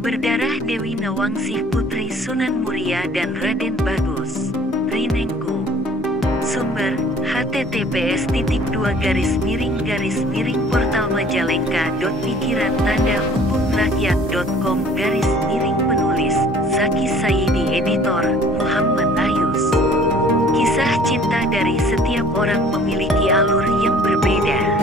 Berdarah Dewi Nawangsih Putri Sunan Muria dan Raden Bagus Rinengku. Sumber https://portalmajalengka.pikiran-rakyat.com _penulis Zaki Saidi editor Muhammad Ayus. Kisah cinta dari setiap orang memiliki alur yang berbeda.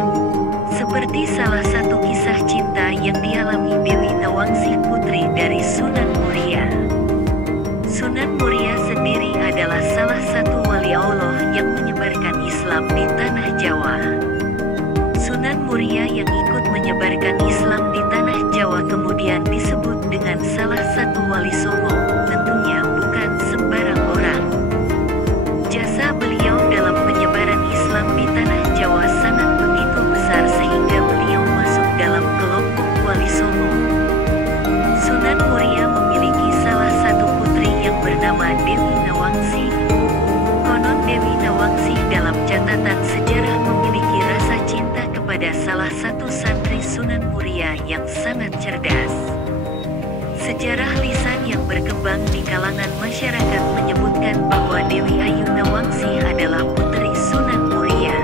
Seperti salah satu kisah cinta yang dialami Dewi Nawangsih Putri dari Sunan Muria. Sunan Muria sendiri adalah salah satu wali Allah yang menyebarkan Islam di tanah Jawa. Sunan Muria yang ikut menyebarkan Islam di tanah Jawa kemudian disebut dengan salah satu wali Songo, tentunya bukan sembarang orang. Jasa beliau dalam penyebaran Islam di tanah Jawa sangat begitu besar sehingga beliau masuk dalam kelompok wali Songo. Sunan Muria memiliki salah satu putri yang bernama Dewi Nawangsih. Konon Dewi Nawangsih dalam catatan sejarah memiliki rasa cinta kepada salah satu santri Sunan Muria yang sangat cerdas. Sejarah lisan yang berkembang di kalangan masyarakat menyebutkan bahwa Dewi Ayu Nawangsih adalah putri Sunan Muria.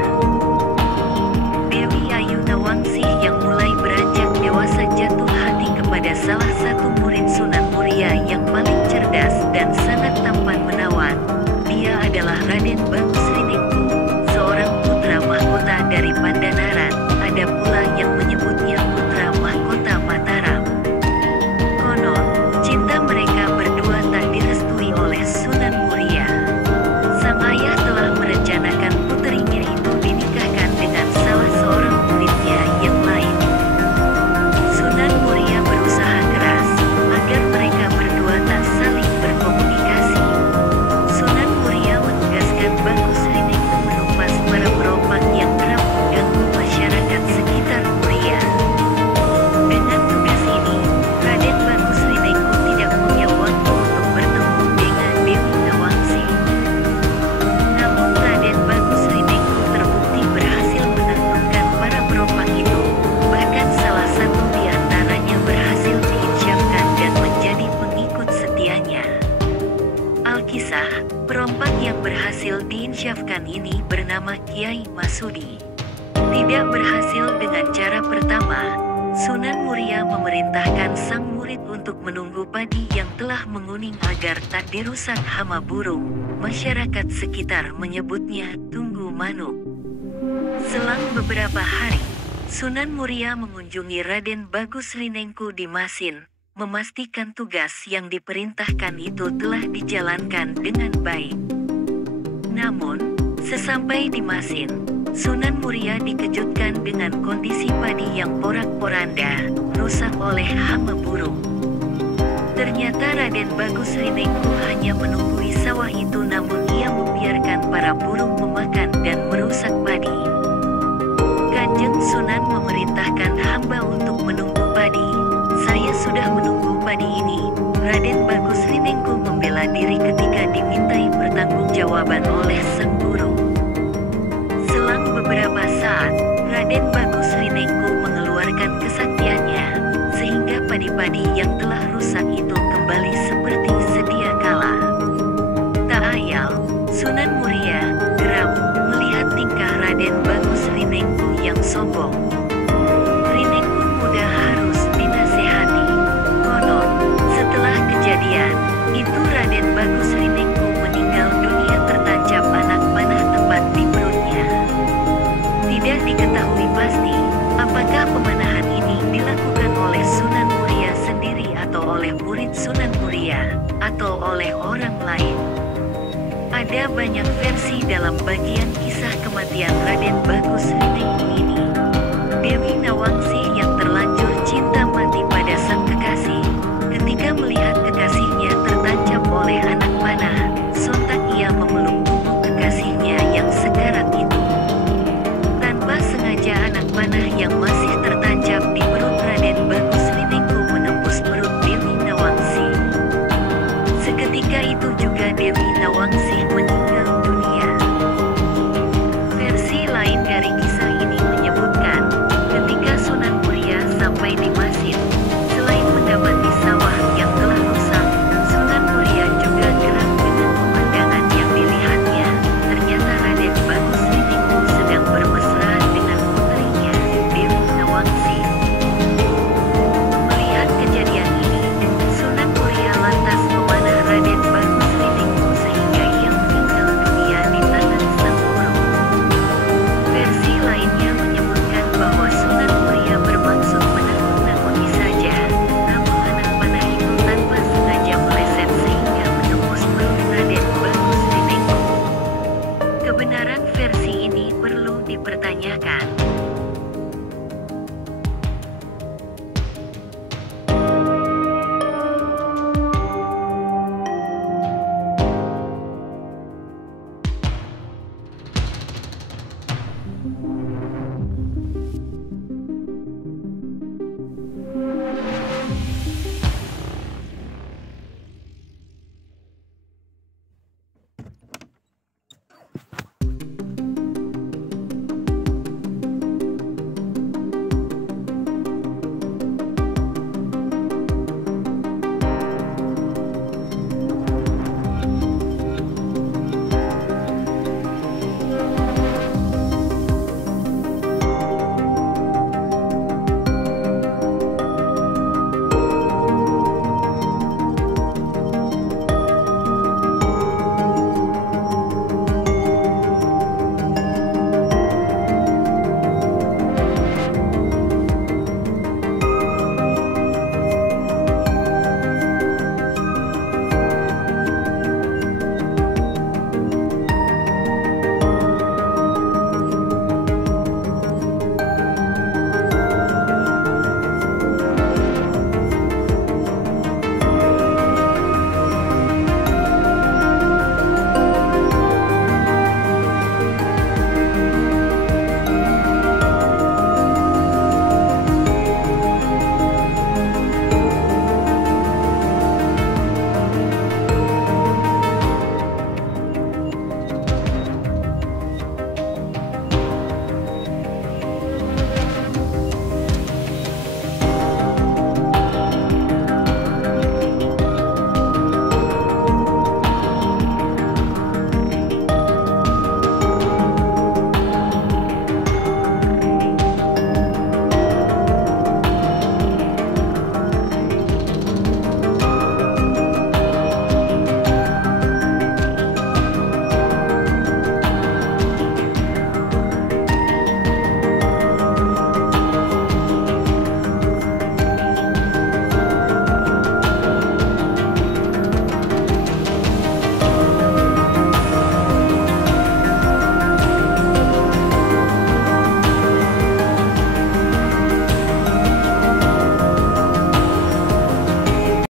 Dewi Ayu Nawangsih yang mulai beranjak dewasa jatuh hati kepada salah satu murid Sunan Muria yang paling cerdas dan sangat tampan menawan. Dia adalah Raden Bagus Rinengku, seorang putra mahkota dari Pandanaran. Ada pula yang menyebutnya putra mahkota Mataram. Konon, cinta mereka berdua tak direstui oleh Sunan Muria. Sang ayah telah merencanakan puterinya itu dinikahkan dengan salah seorang muridnya yang lain. Sunan Muria berusaha keras agar mereka berdua tak saling berkomunikasi. Sunan Muria menugaskan Bagus Rinengku menumpas para perompak yang kerap mengganggu masyarakat sekitar Muria. Dengan tugas ini, Raden Bagus Rinengku tidak punya waktu untuk bertemu dengan Dewi Nawangsih. Namun Raden Bagus Rinengku terbukti berhasil menaklukkan para perompak itu. Bahkan salah satu di antaranya berhasil diinsyafkan dan menjadi pengikut setianya. Alkisah, perompak yang berhasil diinsyafkan ini bernama Kiai Masudi. Tidak berhasil dengan cara pertama, Sunan Muria memerintahkan sang murid untuk menunggu padi yang telah menguning agar tak dirusak hama burung. Masyarakat sekitar menyebutnya tunggu manuk. Selang beberapa hari, Sunan Muria mengunjungi Raden Bagus Rinengku di Masin, memastikan tugas yang diperintahkan itu telah dijalankan dengan baik. Namun, sesampai di Masin, Sunan Muria dikejutkan dengan kondisi padi yang porak-poranda, rusak oleh hama burung. Ternyata Raden Bagus Rinengku hanya menunggui sawah itu namun ia membiarkan para burung memakan dan merusak padi. Kanjeng Sunan memerintahkan hamba untuk menunggu padi. Saya sudah menunggu padi ini. Raden Bagus Rinengku membela diri ketika dimintai pertanggungjawaban oleh sang guru. Selang beberapa saat, Raden Bagus Rinengku mengeluarkan kesaktiannya, sehingga padi-padi yang telah rusak itu kembali seperti sedia kala. Tak ayal, Sunan Muria geram melihat tingkah Raden Bagus Rinengku yang sombong. Rinengku muda harus dinasehati. Konon, setelah kejadian itu Raden Bagus Rinengku meninggal dunia tertancap anak panah tepat di perutnya. Tidak diketahui pasti, apakah pemanahan ini dilakukan oleh Sunan Muria sendiri atau oleh murid Sunan Muria, atau oleh orang lain. Ada banyak versi dalam bagian kisah kematian Raden Bagus Rinengku ini. Dewi Nawangsih yang terlanjur cinta mati pada sang kekasih, ketika melihat kekasihnya tertancap oleh anak panah, sontak ia memeluk tubuh kekasihnya yang sekarat itu. Tanpa sengaja anak panah yang masih tertancap di perut Raden Bagus Rinengku menembus perut Dewi Nawangsih. Seketika itu juga Dewi Nawangsih meninggal dunia. Versi lain dari kisah ini menyebutkan, ketika Sunan Muria sampai di